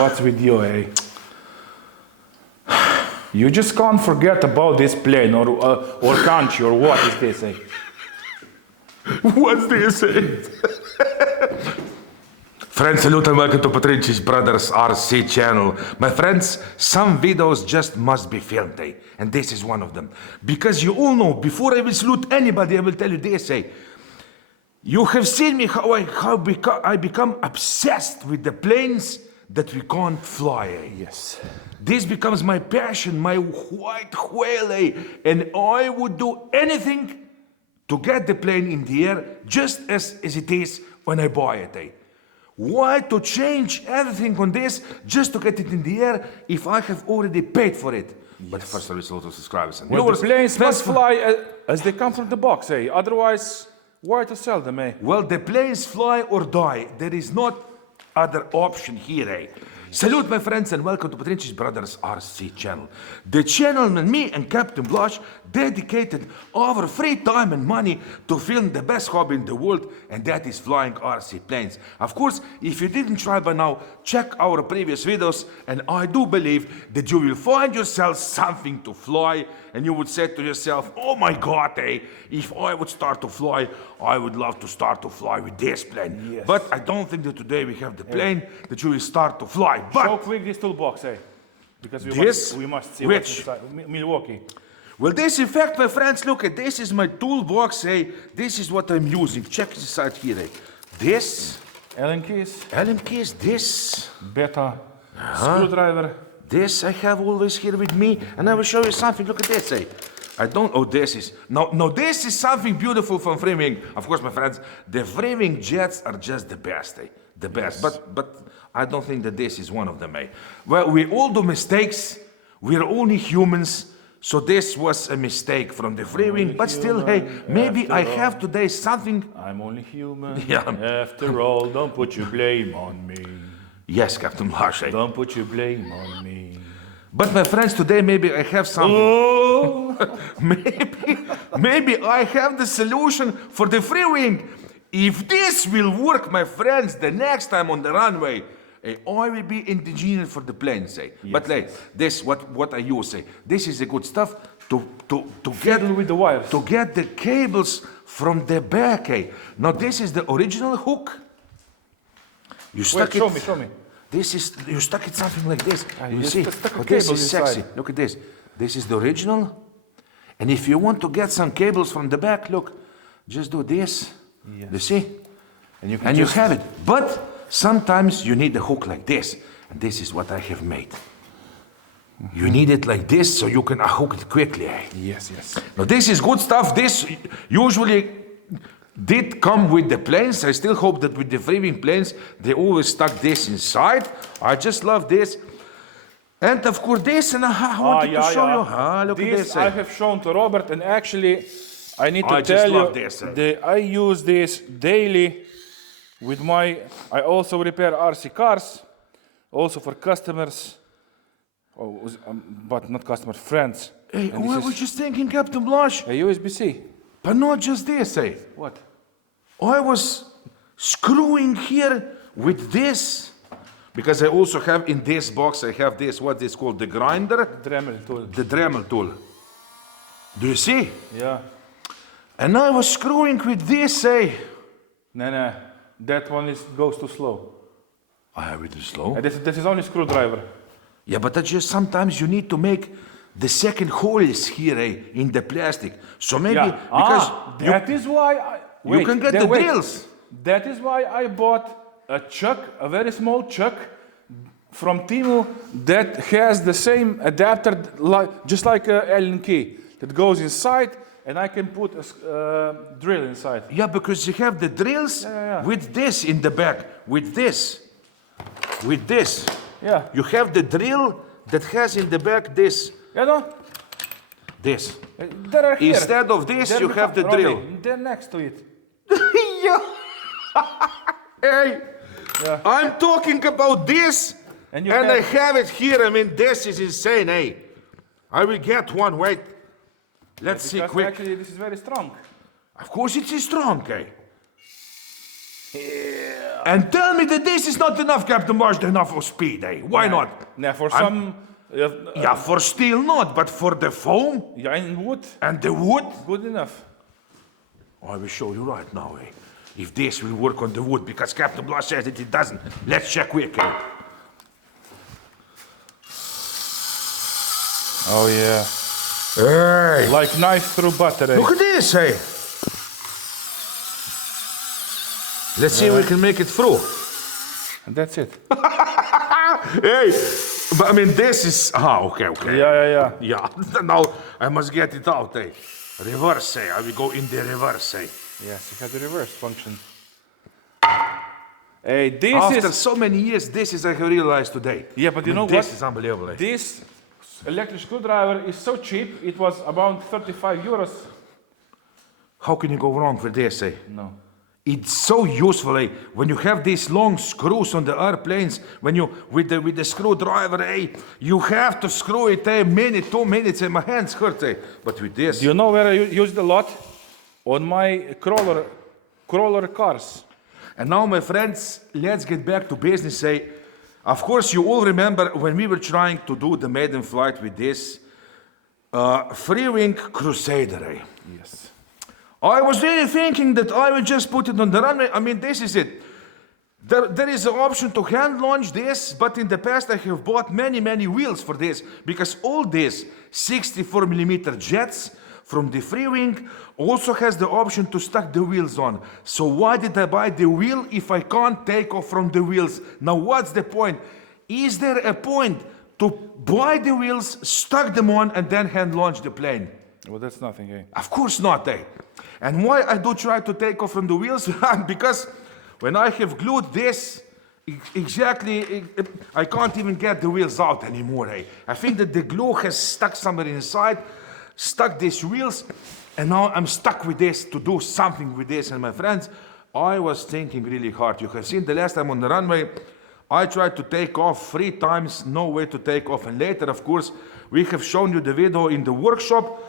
What's with you, eh? You just can't forget about this plane, or can't you, or what is this, eh? What's this, eh? Friends, salute and welcome to Petrincic Brothers RC channel. My friends, some videos just must be filmed, eh? And this is one of them. Because you all know, before I will salute anybody, I will tell you this, eh? You have seen me how I become obsessed with the planes that we can't fly, eh? Yes. This becomes my passion, my white whale, eh? And I would do anything to get the plane in the air just as it is when I buy it, eh? Why to change everything on this just to get it in the air if I have already paid for it? Yes. But first, I will salute subscribers and well, viewers. the planes must fly as they come from the box, eh? Otherwise, why to sell them, eh? Well, the planes fly or die. There is not other option here, eh? Salute, my friends, and welcome to Petrincic Brothers RC channel. The channel and me and Captain Blush dedicated our free time and money to film the best hobby in the world, and that is flying RC planes. Of course, if you didn't try by now, check our previous videos, and I do believe that you will find yourself something to fly, and you would say to yourself, oh my God, eh, if I would start to fly, I would love to start to fly with this plane. Yes. But I don't think that today we have the plane that you will start to fly. But show quick this toolbox, eh? Because we must see which? what's inside. Milwaukee. Well, this, in fact, my friends, look at this is my toolbox, eh? This is what I'm using. Check this out here, eh? This. Allen keys. Allen keys, this. Beta. Screwdriver. This I have always here with me, and I will show you something. Look at this, eh? I don't, oh, this is, no, this is something beautiful from Freewing. Of course, my friends, the Freewing jets are just the best, eh? The best, yes. But I don't think that this is one of them, eh? Well, we all do mistakes. We're only humans. So this was a mistake from the Freewing, but still, hey, maybe I have today something. I'm only human. Yeah. After all, don't put your blame on me. Yes, Captain Blush. Don't put your blame on me. But my friends, today maybe I have something. Oh. maybe I have the solution for the Freewing. If this will work, my friends, the next time on the runway, I will be engineer for the plane, say. Yes, but like this, what I use, say. This is a good stuff to get with the wires. To get the cables from the back, eh? Now this is the original hook. You stuck it. Show me. This is you stuck it something like this. You see? Oh, this is sexy. Look at this. This is the original. And if you want to get some cables from the back, look, just do this. Yes. You see? And you have it. But sometimes you need a hook like this, and this is what I have made. You need it like this so you can hook it quickly. Eh? Yes. Now this is good stuff. This usually did come with the planes. I still hope that with the Freewing planes, they always stuck this inside. I just love this. And of course this, and I wanted to show you. Look at this. I have shown to Robert, and actually I need to tell you that I use this daily. With I also repair RC cars, also for customers, but not customers, friends. Hey, I was just thinking, Captain Blush. A USB-C. But not just this, eh? What? I was screwing here with this, because I also have in this box, I have this, what is called, the grinder? Dremel tool. The Dremel tool. Do you see? Yeah. And I was screwing with this, eh? No. That one goes too slow. I have it too slow? This is only screwdriver. Yeah, but that's just sometimes you need to make the second holes here, eh, in the plastic. So maybe because that is why you can get the drills. That is why I bought a chuck, a very small chuck from Temu that has the same adapter, just like an Allen key that goes inside. And I can put a drill inside. Yeah, because you have the drills with this in the back, with this. Yeah. You have the drill that has in the back this. Yeah, no? This. There are here. Instead of this, you have the drill. They're next to it. Hey, I'm talking about this, and I have it here. I mean, this is insane, eh? I will get one, wait. Let's see quick. Actually, this is very strong. Of course it is strong, eh? Yeah. And tell me that this is not enough, Captain Bosch, enough of speed, eh? Why not? Yeah, for some, Yeah, for steel not, but for the foam yeah, in wood, and the wood, good enough. I will show you right now, eh? If this will work on the wood, because Captain Bosch says that it doesn't. Let's check quick, eh? Oh yeah, Hey! like knife through butter. Eh? Look at this, hey! Let's see if we can make it through. And that's it. Hey! But I mean, this is... Ah, okay. Yeah. Yeah, now I must get it out, eh? Reverse, eh? I will go in the reverse, eh? Yes, it has a reverse function. Hey, this After is... so many years, this is I have realized today. Yeah, but you know this what? is unbelievable, eh? This electric screwdriver is so cheap, it was about 35 euros. How can you go wrong with this, eh? No. It's so useful, eh? When you have these long screws on the airplanes, when you with the screwdriver, eh? You have to screw it, eh? Minute, 2 minutes, and my hands hurt, eh? But with this, Do you know where I used a lot? On my crawler cars. and now, my friends, let's get back to business, eh? Of course, you all remember when we were trying to do the maiden flight with this Freewing Crusader, eh? Yes. I was really thinking that I will just put it on the runway. I mean, this is it. There is an option to hand launch this, but in the past I have bought many wheels for this, because all these 64mm jets from the Freewing also has the option to stack the wheels on. So why did I buy the wheel if I can't take off from the wheels? Now what's the point? Is there a point to buy the wheels, stack them on, and then hand launch the plane? Well, that's nothing, eh? Of course not, eh? And why I do try to take off from the wheels? Because when I have glued this, I can't even get the wheels out anymore, eh? I think that the glue has stuck somewhere inside, stuck these wheels, and now I'm stuck with this to do something with this. And my friends, I was thinking really hard. You have seen the last time on the runway, I tried to take off 3 times, no way to take off. And later, of course, we have shown you the video in the workshop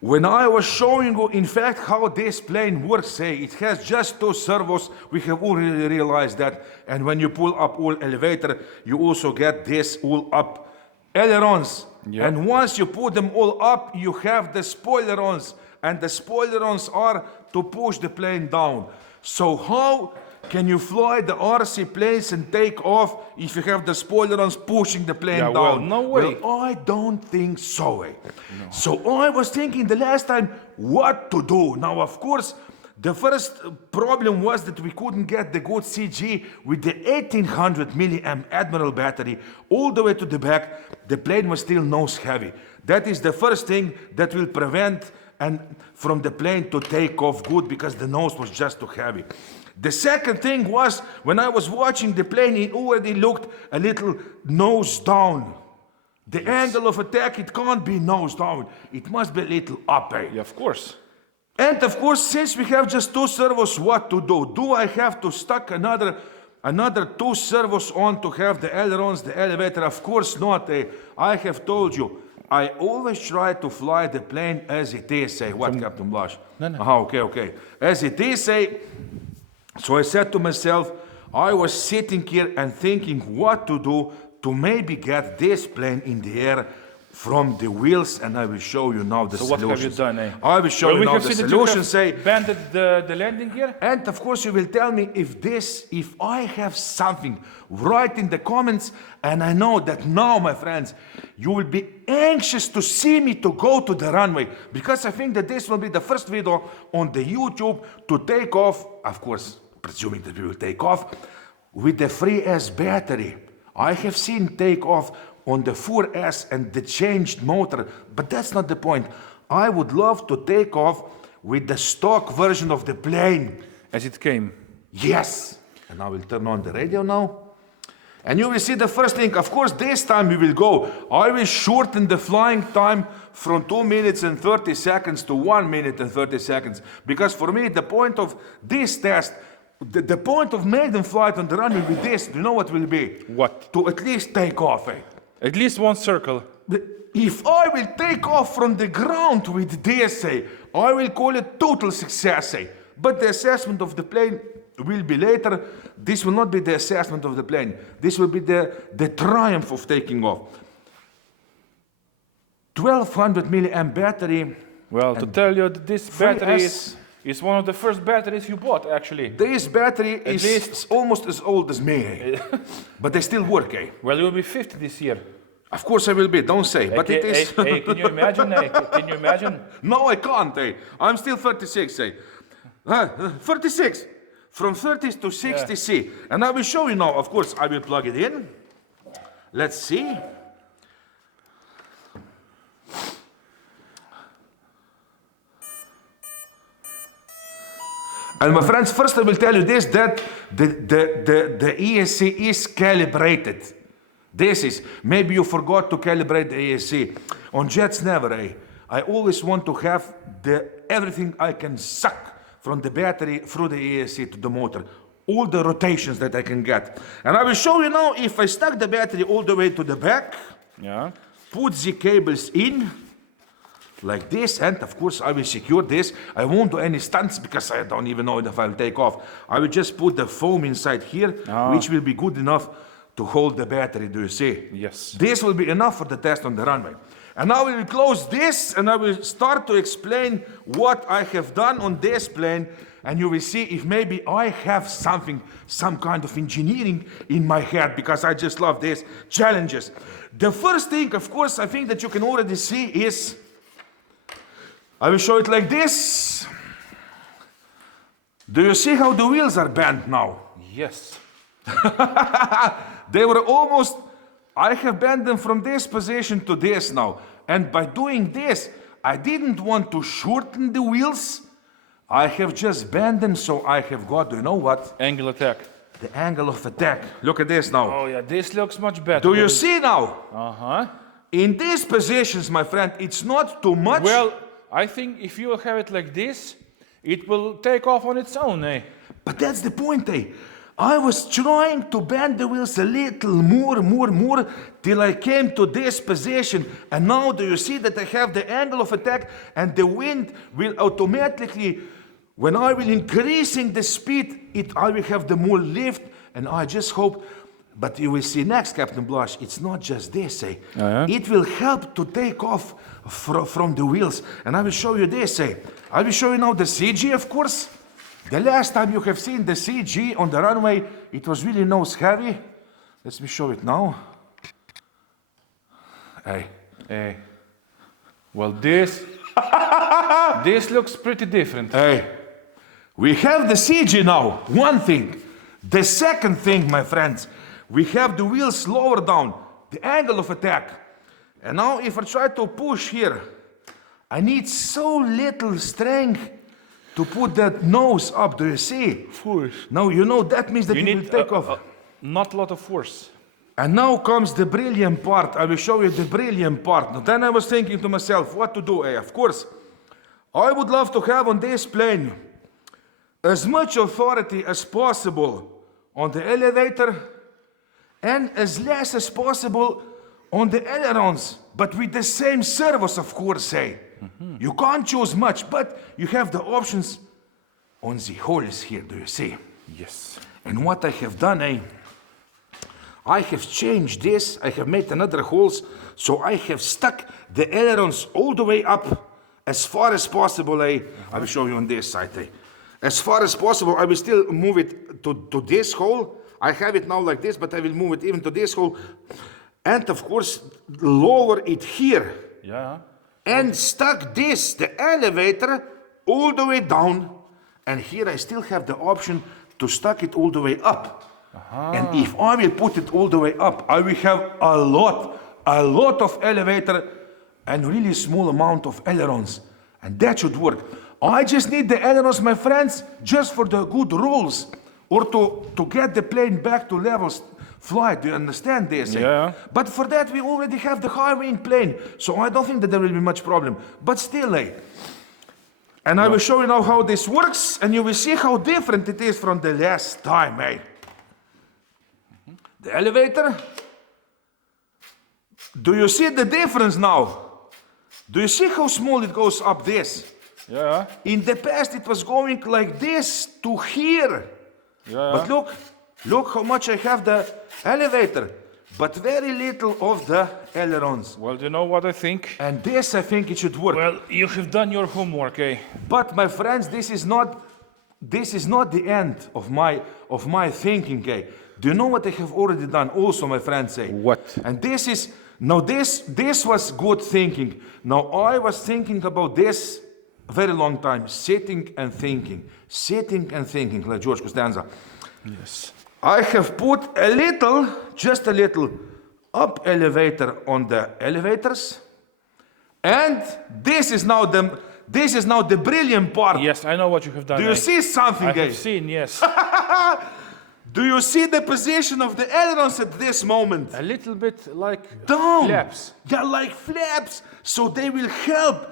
when I was showing you, in fact, how this plane works, say, it has just 2 servos. We have already realized that. And when you pull up all elevator, you also get this all up ailerons. Yep. And once you put them all up, you have the spoilerons. And the spoilerons are to push the plane down. So how can you fly the RC planes and take off if you have the spoilerons pushing the plane down? Well, no way. Well, I don't think so. No. So I was thinking the last time what to do. Now, of course, the first problem was that we couldn't get the good CG with the 1800 milliamp Admiral battery all the way to the back. The plane was still nose heavy. That is the first thing that will prevent and from the plane to take off good, because the nose was just too heavy. The second thing was, when I was watching the plane, it already looked a little nose down. The angle of attack, it can't be nose down. It must be a little up, eh? Yeah, of course. And of course, since we have just 2 servos, what to do? Do I have to stack another 2 servos on to have the ailerons, the elevator? Of course not, eh? I have told you, I always try to fly the plane as it is, eh? What, Captain Blaž? No. Okay. As it is, eh? So I said to myself, I was sitting here and thinking what to do to maybe get this plane in the air from the wheels, and I will show you now the solutions. So what have you done, eh? I will show you now the solutions, eh? Banded the landing gear? And of course you will tell me if I have something, write in the comments, and I know that now, my friends, you will be anxious to see me to go to the runway, because I think that this will be the first video on the YouTube to take off, of course, presuming that we will take off, with the 3S battery. I have seen take off on the 4S and the changed motor, but that's not the point. I would love to take off with the stock version of the plane. As it came. Yes. And I will turn on the radio now. And you will see the first thing. Of course, this time we will go. I will shorten the flying time from 2 minutes and 30 seconds to 1 minute and 30 seconds. Because for me, the point of this test, the point of maiden flight on the runway will be this. Do you know what will be? What? To at least take off, eh? At least 1 circle. If I will take off from the ground with this, eh, I will call it total success, eh? But the assessment of the plane will be later. This will not be the assessment of the plane. This will be the triumph of taking off. 1200 milliamp battery. Well, to tell you that this battery is one of the first batteries you bought, actually. This battery is almost as old as me, but they still work, eh? Well, you'll be 50 this year. Of course I will be, don't say, but it is... Hey, can you imagine, Can you imagine? No, I can't, eh? I'm still 36, eh? 36, from 30 to 60 C. And I will show you now, of course, I will plug it in. Let's see. And my friends, first I will tell you this, that the ESC is calibrated. This is, maybe you forgot to calibrate the ESC. On jets, never, eh? I always want to have everything I can suck from the battery through the ESC to the motor. All the rotations that I can get. And I will show you now, if I stuck the battery all the way to the back, put the cables in, like this, and of course I will secure this. I won't do any stunts because I don't even know if I'll take off. I will just put the foam inside here, which will be good enough to hold the battery, do you see? Yes. This will be enough for the test on the runway. And now we will close this and I will start to explain what I have done on this plane, and you will see if maybe I have something, some kind of engineering in my head, because I just love these challenges. The first thing, of course, I think that you can already see is, I will show it like this. Do you see how the wheels are bent now? Yes. They were almost, I have bent them from this position to this now. And by doing this, I didn't want to shorten the wheels. I have just bent them, so I have got, do you know what? Angle attack. The angle of attack. Look at this now. Oh yeah, this looks much better. Do you see now? Uh-huh. In these positions, my friend, it's not too much. Well, I think if you have it like this, it will take off on its own, eh? But that's the point, eh? I was trying to bend the wheels a little more, till I came to this position. And now do you see that I have the angle of attack, and the wind will automatically, when I will increasing the speed, I will have the more lift, and I just hope, but you will see next, Captain Blush, it's not just this, eh? It will help to take off from the wheels. And I will show you this, eh? I will show you now the CG, of course. The last time you have seen the CG on the runway, it was really nose heavy. Let me show it now. Hey. Well, this looks pretty different. Hey, we have the CG now, one thing. The second thing, my friends, we have the wheels lower down, the angle of attack. And now if I try to push here, I need so little strength to put that nose up, do you see? Force. Now you know that means that it will take off. Not a lot of force. And now comes the brilliant part. I will show you the brilliant part. Now, then I was thinking to myself, what to do, eh? Of course, I would love to have on this plane as much authority as possible on the elevator and as less as possible on the ailerons, but with the same servos, of course, eh? You can't choose much, but you have the options on the holes here, do you see? Yes. And what I have done, I have changed this, I have made another holes, so I have stuck the ailerons all the way up as far as possible, I will show you on this side, As far as possible, I will still move it to this hole. I have it now like this, but I will move it even to this hole. And of course, lower it here. Yeah. And stuck this, the elevator, all the way down. And here I still have the option to stuck it all the way up. And if I will put it all the way up, I will have a lot of elevator and really small amount of ailerons. And that should work. I just need the ailerons, my friends, just for the good rolls, or to get the plane back to levels flight. Do you understand this? Yeah. But for that, we already have the high wing plane, so I don't think that there will be much problem. But still, and I will show you now how this works, and you will see how different it is from the last time, The elevator. Do you see the difference now? Do you see how small it goes up this? Yeah. In the past, it was going like this to here. Yeah. But look how much I have the elevator, but very little of the ailerons. Well, do you know what I think? And this, I think it should work. Well, you have done your homework, eh? But my friends, this is not the end of my thinking, eh? Do you know what I have already done also, my friends, eh? What? And this is, now this was good thinking. Now I was thinking about this a very long time, sitting and thinking, like George Costanza. Yes. I have put a little, just a little, up elevator on the elevators, and this is now the brilliant part. Yes, I know what you have done. Do you see something, I guys? have seen, yes. Do you see the position of the ailerons at this moment? A little bit like Down. flaps. Yeah, like flaps. So they will help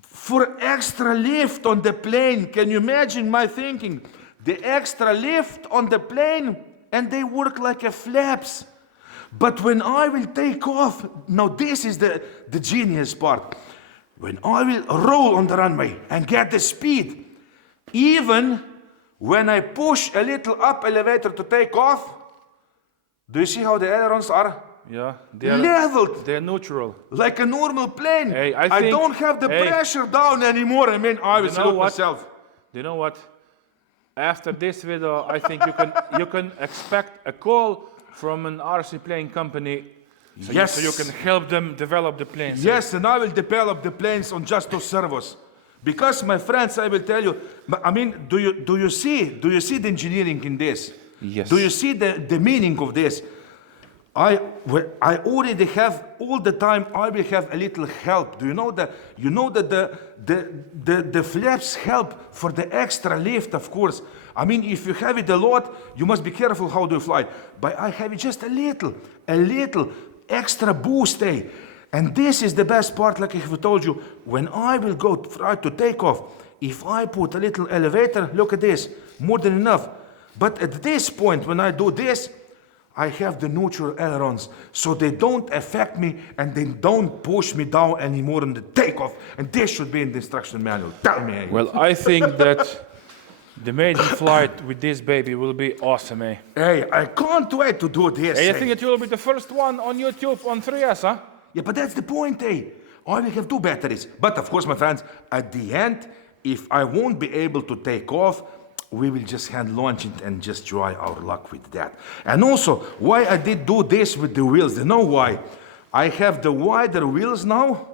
for extra lift on the plane. Can you imagine my thinking? The extra lift on the plane, and they work like a flaps. But when I will take off, now this is the genius part. When I will roll on the runway and get the speed, even when I push a little up elevator to take off, do you see how the ailerons are? Yeah. Leveled. They're neutral. Like a normal plane. Hey, I I think- don't have the hey. pressure down anymore. I mean, I will You know salute what? myself. Do you know what? After this video, I think you can expect a call from an RC plane company, Yes. so you can help them develop the planes. Yes, and I will develop the planes on just those servos. Because, my friends, I will tell you, I mean, do you see the engineering in this? Yes. Do you see the meaning of this? I already have all the time. I will have a little help. Do you know that? You know that the flaps help for the extra lift, of course. I mean, if you have it a lot, you must be careful how do you fly. But I have it just a little extra boost, eh? And this is the best part, like I have told you. When I will go try to take off, if I put a little elevator, look at this, more than enough. But at this point, when I do this, I have the neutral ailerons, so they don't affect me and they don't push me down anymore on the takeoff. And this should be in the instruction manual. Tell me. Well, I think that the maiden flight with this baby will be awesome, eh? Hey, I can't wait to do this. Hey, I eh? think it will be the first one on YouTube on 3S, huh? Yeah, but that's the point, eh? I will have 2 batteries. But of course, my friends, at the end, if I won't be able to take off, we will just hand launch it and just try our luck with that. And also, why I did do this with the wheels, you know why? I have the wider wheels now.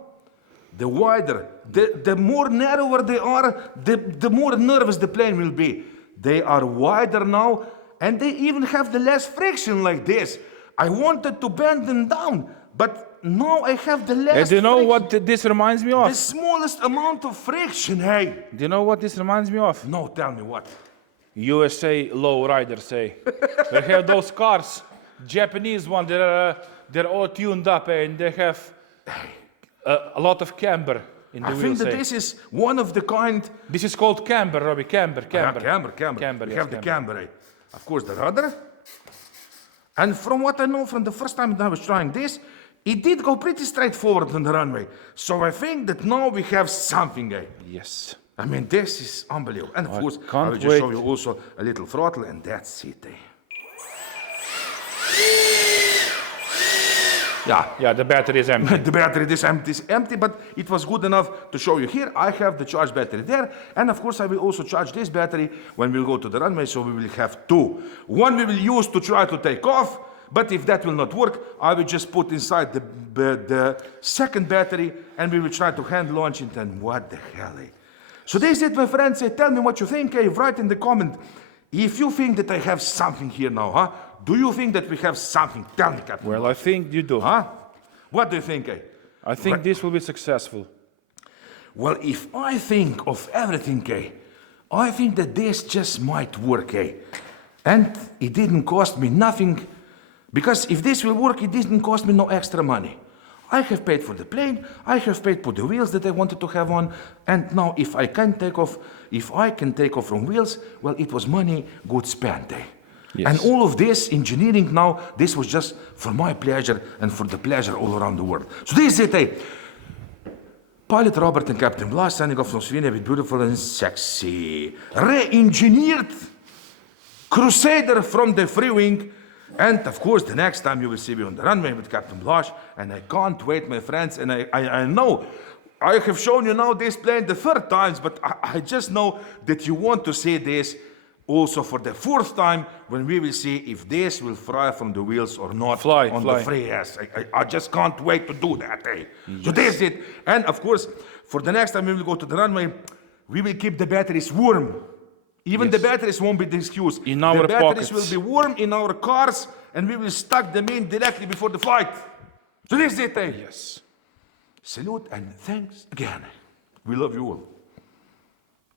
The wider, the more narrower they are, the more nervous the plane will be. They are wider now, and they even have the less friction like this. I wanted to bend them down, but now I have the less Do you know friction. what this reminds me The of? smallest amount of friction, hey. Do you know what this reminds me of? No, tell me what. USA low riders, say. They have those cars, Japanese one, they're all tuned up, eh, and they have a lot of camber in the I wheels. think that eh. this is one of the kind. This is called camber, Robbie, camber. Camber. Camber, We yes, have the camber. camber, of course, the rudder. And from what I know from the first time that I was trying this, it did go pretty straightforward on the runway. So I think that now we have something, eh? Yes. I mean, this is unbelievable. And of I course, can't I will just show wait. you also a little throttle, and that's it, eh? Yeah, the battery is empty. The battery is empty, but it was good enough to show you here. I have the charged battery there, and of course I will also charge this battery when we'll go to the runway, so we will have 2. One we will use to try to take off, but if that will not work, I will just put inside the second battery, and we will try to hand launch it, and what the hell, eh? So this is it, my friends. Tell me what you think, eh? Write in the comment if you think that I have something here now, huh? Do you think that we have something? Tell me, Captain. Well, I think you do. Huh? What do you think, eh? I think this will be successful. Well, if I think of everything, eh, I think that this just might work, eh? And it didn't cost me nothing, because if this will work, it didn't cost me no extra money. I have paid for the plane, I have paid for the wheels that I wanted to have on, and now if I can take off from wheels, well, it was money good spent, eh? Yes. And all of this engineering now, this was just for my pleasure and for the pleasure all around the world. So this is it, eh? Pilot Robert and Captain Blas standing off from Slovenia with beautiful and sexy re-engineered Crusader from the Freewing. And of course, the next time you will see me on the runway with Captain Blas, and I can't wait, my friends, and I know I have shown you now this plane the third times, but I just know that you want to see this also for the fourth time, when we will see if this will fly from the wheels or not on the Freas. I just can't wait to do that. Eh? Yes. So there's it. And of course, for the next time we will go to the runway, we will keep the batteries warm. Even the batteries won't be the excuse. In our the batteries pockets. will be warm in our cars, and we will stack them in directly before the flight. So this is it. Eh? Yes. Salute and thanks again. We love you all.